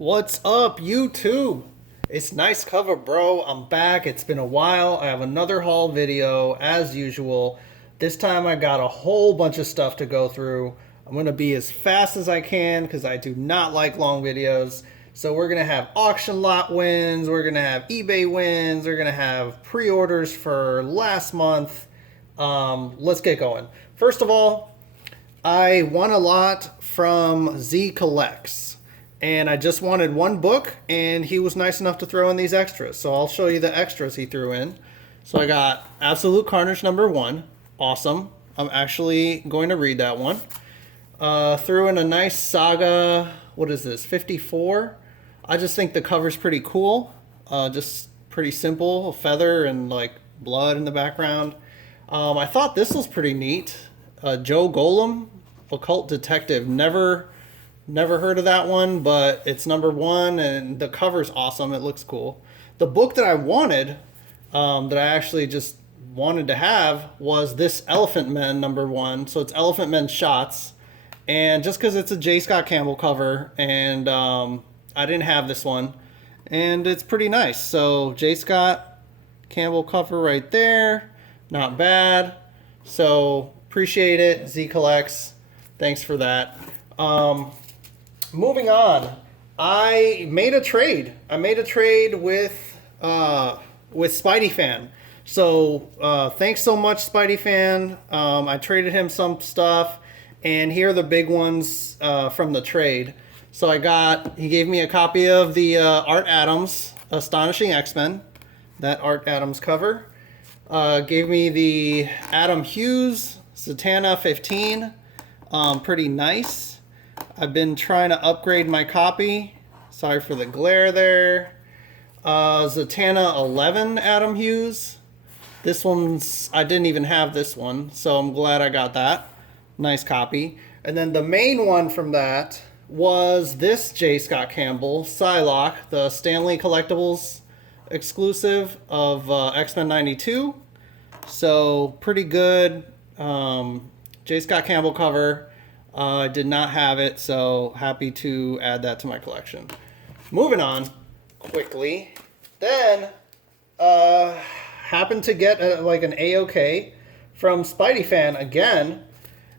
What's up, YouTube? It's nice cover, bro. I'm back. It's been a while. I have another haul video as usual. This time I got a whole bunch of stuff to go through. I'm going to be as fast as I can because I do not like long videos. So we're going to have auction lot wins. We're going to have eBay wins. We're going to have pre-orders for last month. Let's get going. First of all, I won a lot from Z Collects. And I just wanted one book, and he was nice enough to throw in these extras. So I'll show you the extras he threw in. So I got Absolute Carnage #1. Awesome. I'm actually going to read that one. Threw in a nice Saga, what is this, 54? I just think the cover's pretty cool. Just pretty simple, a feather and like blood in the background. I thought this was pretty neat. Joe Golem, Occult Detective. Never heard of that one, but it's #1 and the cover's awesome. It looks cool. The book that I wanted, that I actually just wanted to have, was this Elephant Men #1. So it's Elephant Men Shots. And just because it's a J. Scott Campbell cover, and I didn't have this one, and it's pretty nice. So J. Scott Campbell cover right there. Not bad. So appreciate it. Z Collects. Thanks for that. Moving on, I made a trade. I made a trade with Spidey Fan. So thanks so much, Spidey Fan. I traded him some stuff, and here are the big ones from the trade. So he gave me a copy of the Art Adams Astonishing X-Men, that Art Adams cover. Gave me the Adam Hughes Zatanna 15, pretty nice. I've been trying to upgrade my copy. Sorry for the glare there. Zatanna 11 Adam Hughes. This one's, I didn't even have this one, so I'm glad I got that. Nice copy. And then the main one from that was this J. Scott Campbell, Psylocke, the Stanley Collectibles exclusive of X-Men 92. So pretty good. J. Scott Campbell cover. I did not have it, so happy to add that to my collection. Moving on quickly. Then, happened to get like an A-OK from Spidey Fan again.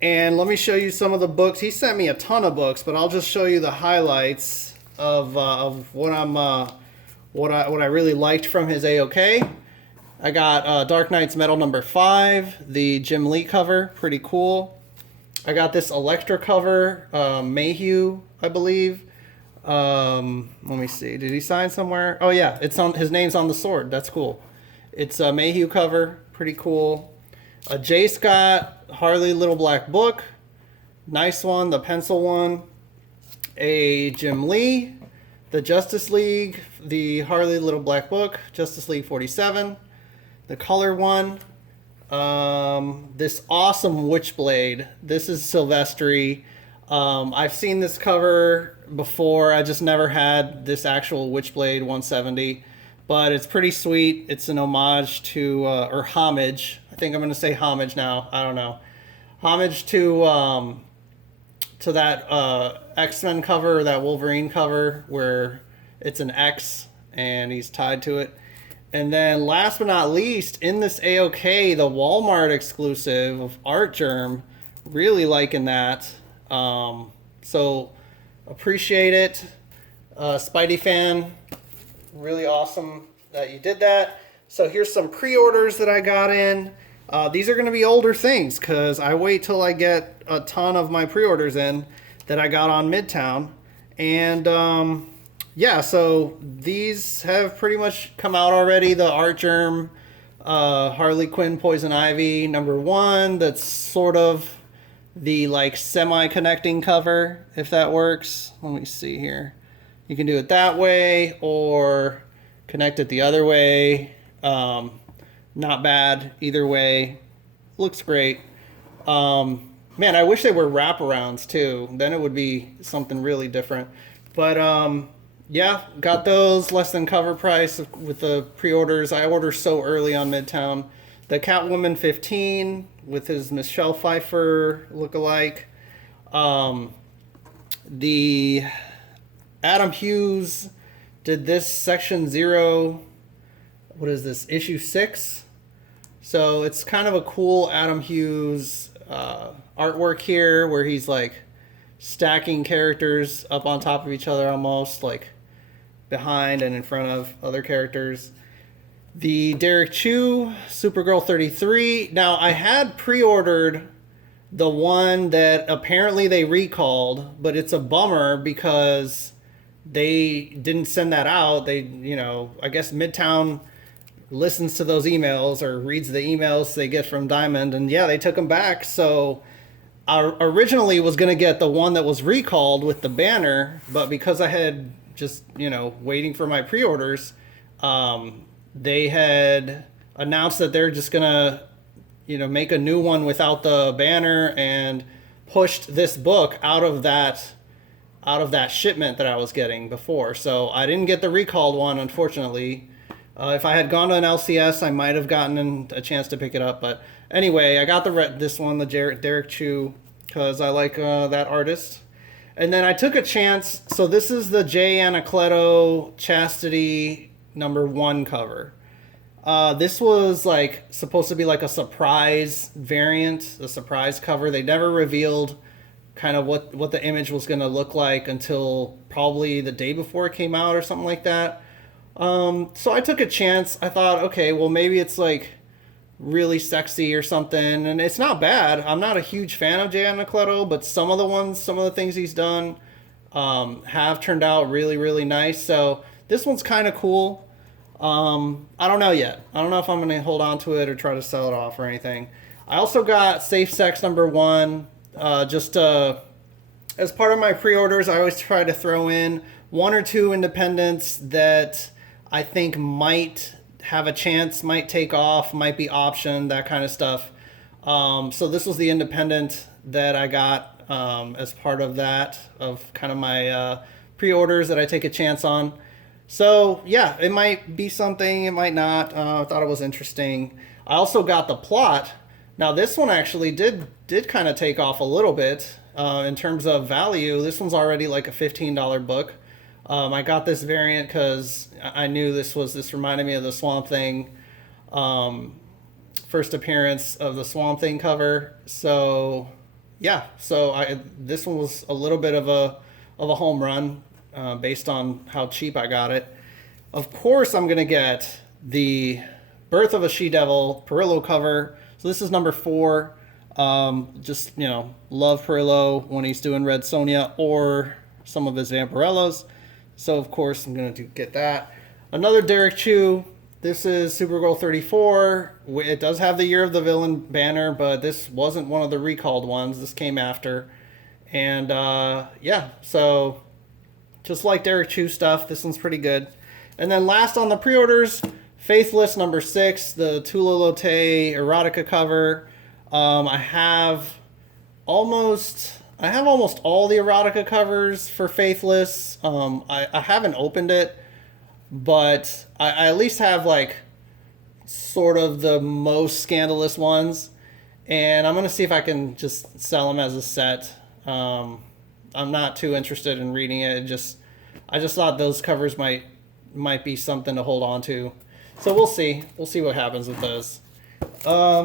And let me show you some of the books. He sent me a ton of books, but I'll just show you the highlights of what I really liked from his A-OK. I got Dark Knight's Metal #5, the Jim Lee cover, pretty cool. I got this Elektra cover, Mayhew, I believe. Let me see. Did he sign somewhere? Oh yeah, it's on. His name's on the sword. That's cool. It's a Mayhew cover, pretty cool. A J. Scott Harley Little Black Book, nice one. The pencil one. A Jim Lee, the Justice League, the Harley Little Black Book, Justice League 47. The color one. This awesome Witchblade. This is Silvestri. I've seen this cover before. I just never had this actual Witchblade 170, but it's pretty sweet. It's an homage to, or homage. I think I'm going to say homage now. I don't know. Homage to that X-Men cover, that Wolverine cover, where it's an X and he's tied to it. And then last but not least, in this A-OK, the Walmart exclusive of Art Germ. Really liking that. So appreciate it. Spidey Fan, really awesome that you did that. So here's some pre-orders that I got in. These are going to be older things because I wait till I get a ton of my pre-orders in that I got on Midtown. And yeah, so these have pretty much come out already. The Art Germ, Harley Quinn Poison Ivy #1. That's sort of the like semi-connecting cover, if that works. Let me see here. You can do it that way or connect it the other way. Not bad either way. Looks great. Man, I wish they were wraparounds too. Then it would be something really different. But yeah, got those less than cover price with the pre-orders. I order so early on Midtown. The Catwoman 15 with his Michelle Pfeiffer look-alike. The Adam Hughes did this section 0. What is this? Issue 6. So it's kind of a cool Adam Hughes artwork here, where he's like stacking characters up on top of each other, almost like behind and in front of other characters. The Derek Chu Supergirl 33. Now, I had pre-ordered the one that apparently they recalled, but it's a bummer because they didn't send that out. They, I guess Midtown listens to those emails or reads the emails they get from Diamond, and yeah, they took them back. So I originally was going to get the one that was recalled with the banner, but because I had just, waiting for my pre-orders, they had announced that they're just going to, make a new one without the banner, and pushed this book out of that shipment that I was getting before. So I didn't get the recalled one, unfortunately. If I had gone to an LCS, I might have gotten a chance to pick it up. But anyway, I got this one, the Derek Chu, because I like that artist. And then I took a chance. So this is the J. Anacleto Chastity #1 cover. This was like supposed to be like a surprise variant, a surprise cover. They never revealed kind of what the image was going to look like until probably the day before it came out or something like that. So I took a chance. I thought, okay, well, maybe it's like really sexy or something, and it's not bad. I'm not a huge fan of Jay Anacleto, but some of the things he's done have turned out really, really nice. So this one's kind of cool. I don't know yet. I don't know if I'm going to hold on to it or try to sell it off or anything. I also got Safe Sex #1. As part of my pre-orders, I always try to throw in 1 or 2 independents that I think might have a chance, might take off, might be optioned, that kind of stuff. So this was the independent that I got as part of that, of kind of my pre-orders that I take a chance on. So yeah, it might be something, it might not. I thought it was interesting. I also got the plot. Now this one actually did kind of take off a little bit in terms of value. This one's already like a $15 book. I got this variant because I knew this reminded me of the Swamp Thing first appearance of the Swamp Thing cover. So yeah, this one was a little bit of a home run based on how cheap I got it. Of course, I'm gonna get the Birth of a She-Devil Perillo cover. So this is #4. Just love Perillo when he's doing Red Sonja or some of his Vampirellos. So of course I'm going to get that. Another Derek Chu. This is Supergirl 34. It does have the Year of the Villain banner, but this wasn't one of the recalled ones. This came after. And yeah, so just like Derek Chu stuff, this one's pretty good. And then last on the pre-orders, Faithless #6, the Tula Lotte erotica cover. I have almost all the erotica covers for Faithless. I haven't opened it, but I at least have like sort of the most scandalous ones, and I'm gonna see if I can just sell them as a set. I'm not too interested in reading it. I just thought those covers might be something to hold on to. So we'll see. We'll see what happens with those.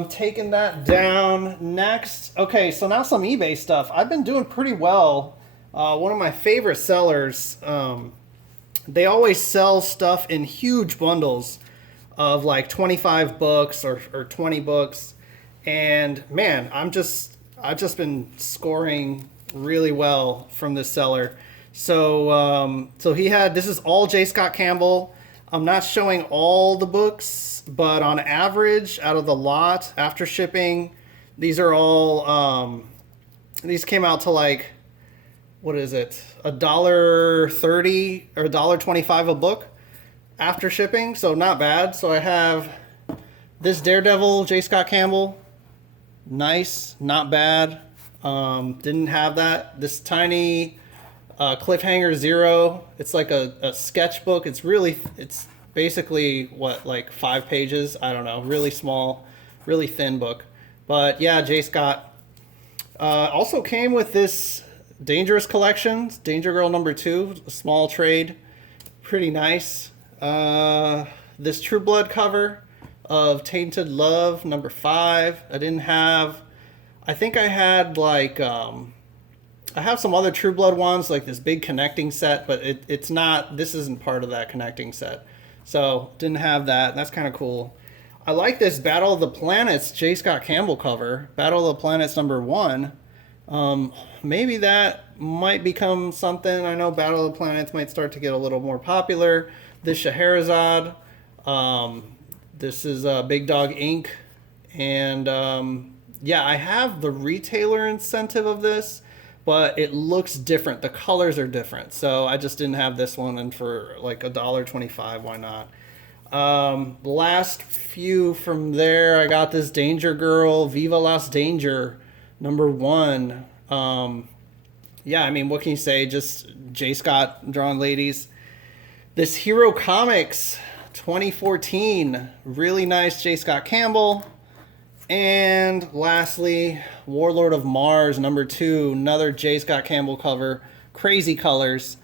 Taking that down. Next. Okay, so now some eBay stuff. I've been doing pretty well. One of my favorite sellers, they always sell stuff in huge bundles of like 25 books or 20 books. And man, I've just been scoring really well from this seller. So this is all J. Scott Campbell. I'm not showing all the books, but on average, out of the lot, after shipping, these are all, these came out to like, what is it, $1.30 or $1.25 a book after shipping, so not bad. So I have this Daredevil, J. Scott Campbell, nice, not bad. Didn't have that. This tiny Cliffhanger Zero. It's like a sketchbook. It's basically like 5 pages. I don't know. Really small, really thin book. But yeah, J. Scott also came with this Dangerous Collections, Danger Girl #2, a small trade, pretty nice. This True Blood cover of Tainted Love #5. I didn't have. I think I had like. I have some other True Blood ones, like this big connecting set, but it's not. This isn't part of that connecting set, so didn't have that. That's kind of cool. I like this Battle of the Planets J. Scott Campbell cover, Battle of the Planets #1. Maybe that might become something. I know Battle of the Planets might start to get a little more popular. This Scheherazade. This is Big Dog Inc. And yeah, I have the retailer incentive of this, but it looks different. The colors are different. So I just didn't have this one, and for like $1.25, why not? Last few from there, I got this Danger Girl, Viva Las Danger, #1. Yeah, I mean, what can you say? Just J. Scott drawing ladies. This Hero Comics 2014, really nice J. Scott Campbell. And lastly, Warlord of Mars #2, another J. Scott Campbell cover, crazy colors.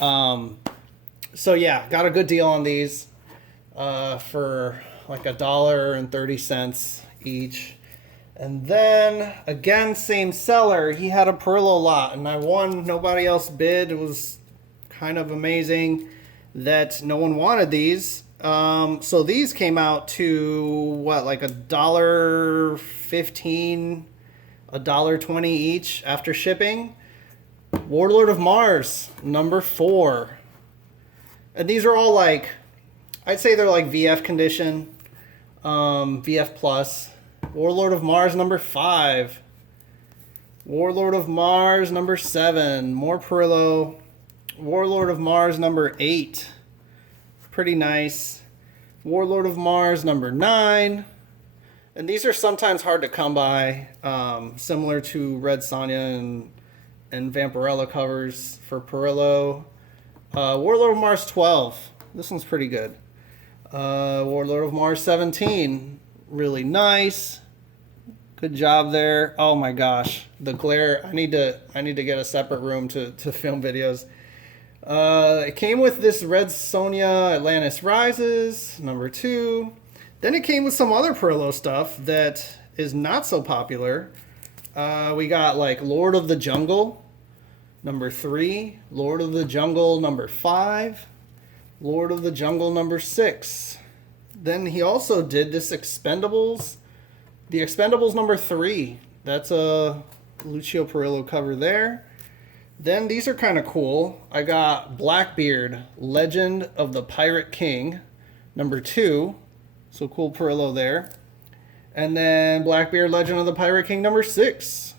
So yeah, got a good deal on these for like $1.30 each. And then again, same seller, he had a Perillo lot, and I won. Nobody else bid. It was kind of amazing that no one wanted these. So these came out to what, like $1.15, $1.20 each after shipping. Warlord of Mars #4, and these are all like, I'd say they're like VF condition, VF plus. Warlord of Mars #5, Warlord of Mars #7, more Perillo. Warlord of Mars #8. Pretty nice. Warlord of Mars #9. And these are sometimes hard to come by, similar to Red Sonja and Vampirella covers for Perillo. Warlord of Mars 12. This one's pretty good. Warlord of Mars 17. Really nice. Good job there. Oh my gosh. The glare. I need to get a separate room to film videos. It came with this Red Sonja Atlantis Rises #2. Then it came with some other Perillo stuff that is not so popular. We got like Lord of the Jungle #3, Lord of the Jungle #5, Lord of the Jungle #6. Then he also did this Expendables, the Expendables #3. That's a Lucio Perillo cover there. Then these are kind of cool. I got Blackbeard, Legend of the Pirate King #2. So cool Perillo there. And then Blackbeard, Legend of the Pirate King #6.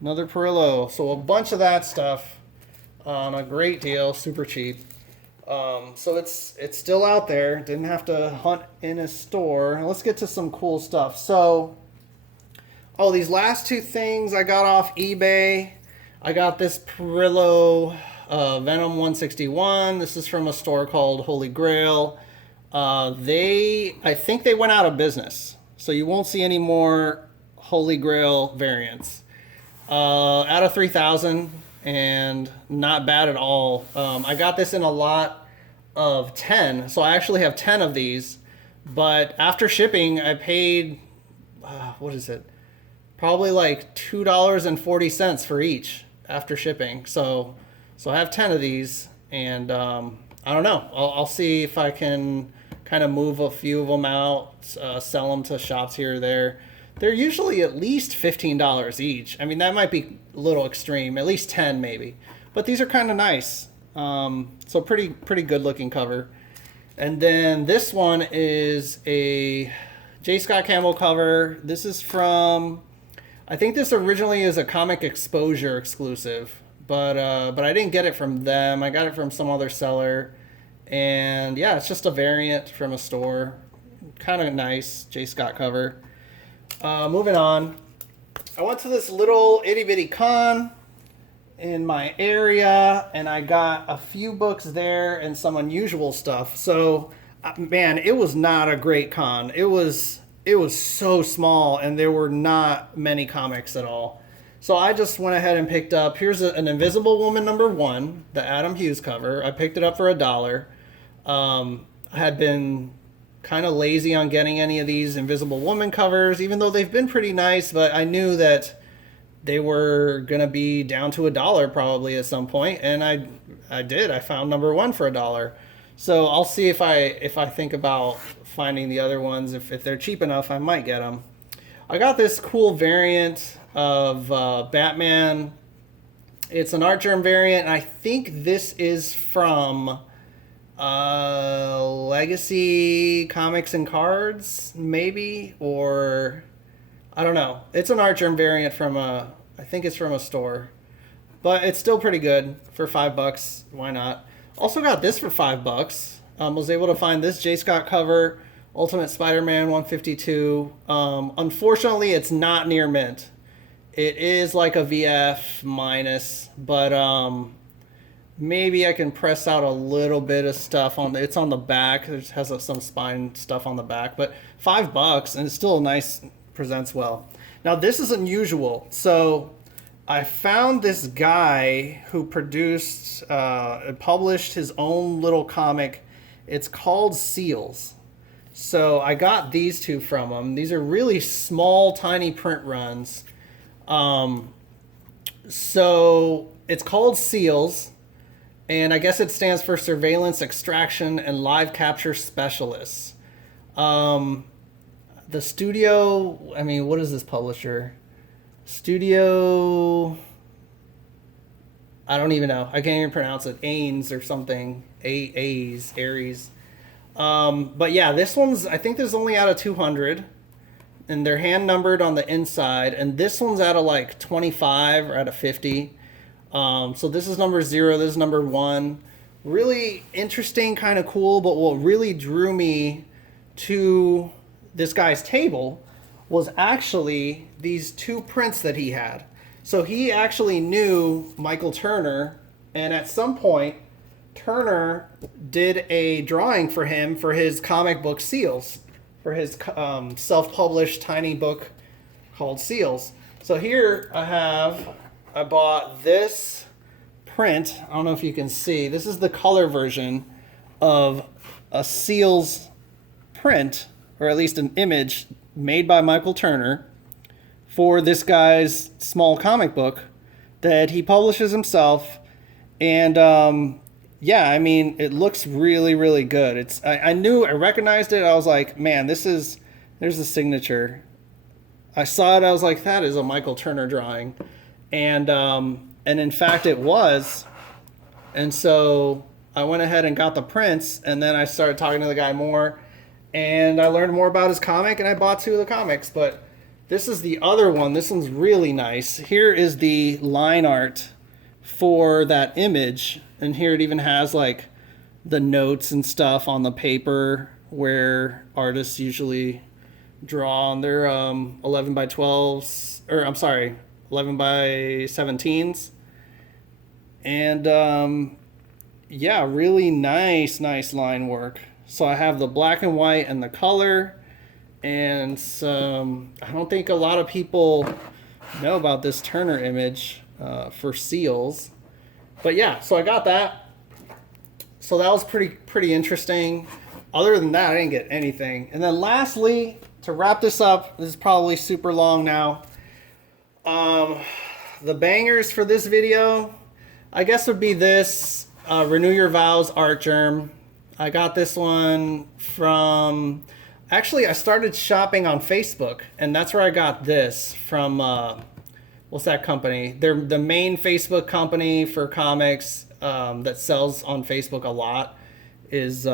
Another Perillo. So a bunch of that stuff on a great deal, super cheap. So it's still out there. Didn't have to hunt in a store. Let's get to some cool stuff. So, these last two things I got off eBay. I got this Perillo Venom 161. This is from a store called Holy Grail. I think they went out of business, so you won't see any more Holy Grail variants. Out of 3,000, and not bad at all. I got this in a lot of 10, so I actually have 10 of these. But after shipping, I paid what is it? Probably like $2.40 for each after shipping. So I have 10 of these, and I don't know. I'll see if I can kind of move a few of them out, sell them to shops here or there. They're usually at least $15 each. I mean, that might be a little extreme, at least 10 maybe. But these are kind of nice. So pretty good looking cover. And then this one is a J. Scott Campbell cover. This is from, I think this originally is a Comic Exposure exclusive, but I didn't get it from them. I got it from some other seller. And yeah, it's just a variant from a store. Kind of nice J. Scott cover. Moving on. I went to this little itty bitty con in my area, and I got a few books there and some unusual stuff. So, man, it was not a great con. It was so small, and there were not many comics at all. So I just went ahead and picked up, here's an Invisible Woman #1, the Adam Hughes cover. I picked it up for $1. I had been kind of lazy on getting any of these Invisible Woman covers, even though they've been pretty nice, but I knew that they were going to be down to $1 probably at some point, and I did. I found #1 for $1. So I'll see if I think about finding the other ones. If they're cheap enough, I might get them. I got this cool variant of Batman. It's an Art Germ variant, and I think this is from Legacy Comics and Cards, maybe, or I don't know. It's an Art Germ variant from I think it's from a store, but it's still pretty good for $5. Why not? Also got this for $5. Was able to find this J. Scott cover, Ultimate Spider-Man 152. Unfortunately, it's not near mint. It is like a VF minus, but maybe I can press out a little bit of stuff on. It's on the back. It has some spine stuff on the back, but $5 and it's still nice. Presents well. Now this is unusual. So I found this guy who produced, published his own little comic. It's called Seals. So I got these two from him. These are really small, tiny print runs. So it's called Seals, and I guess it stands for Surveillance, Extraction, and Live Capture Specialists. The studio, I mean, what is this publisher? Studio, I don't even know. I can't even pronounce it. Ains or something. Aries. But yeah, this one's, I think this is only out of 200. And they're hand numbered on the inside. And this one's out of like 25 or out of 50. So this is #0, this is #1. Really interesting, kind of cool. But what really drew me to this guy's table was actually these two prints that he had. So he actually knew Michael Turner, and at some point Turner did a drawing for him for his comic book Seals, for his self-published tiny book called Seals. So here I bought this print. I don't know if you can see. This is the color version of a Seals print, or at least an image made by Michael Turner for this guy's small comic book that he publishes himself. And yeah, I mean, it looks really, really good. I recognized it. I was like, man, there's the signature. I saw it. I was like, that is a Michael Turner drawing. And in fact it was. And so I went ahead and got the prints, and then I started talking to the guy more. And I learned more about his comic, and I bought 2 of the comics. But this is the other one. This one's really nice. Here is the line art for that image. And here it even has like the notes and stuff on the paper where artists usually draw on their 11 by 12s. Or I'm sorry, 11 by 17s. And yeah, really nice line work. So I have the black and white and the color, and I don't think a lot of people know about this Turner image for Seals. But yeah, so I got that. So that was pretty interesting. Other than that, I didn't get anything. And then lastly, to wrap this up, this is probably super long now. The bangers for this video, I guess, would be this Renew Your Vows Art Germ. I got this one from, actually I started shopping on Facebook, and that's where I got this from, what's that company? They're the main Facebook company for comics that sells on Facebook a lot is,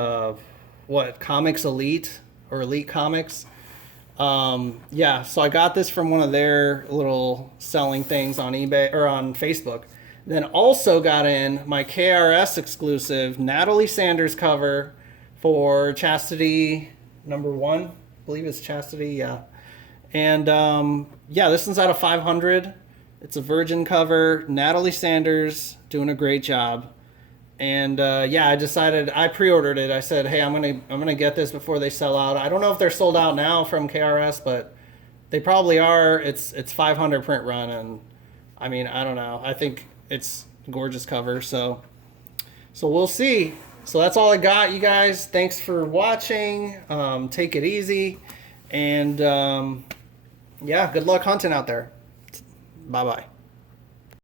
Comics Elite or Elite Comics. Yeah, so I got this from one of their little selling things on eBay or on Facebook. Then also got in my KRS exclusive Natalie Sanders cover for Chastity #1. I believe it's Chastity, yeah. And yeah, this one's out of 500. It's a Virgin cover. Natalie Sanders doing a great job. And yeah, I pre-ordered it. I said, hey, I'm gonna get this before they sell out. I don't know if they're sold out now from KRS, but they probably are. It's 500 print run, and I mean, I don't know. I think it's a gorgeous cover. So we'll see. So that's all I got, you guys. Thanks for watching. Take it easy. And yeah, good luck hunting out there. Bye-bye.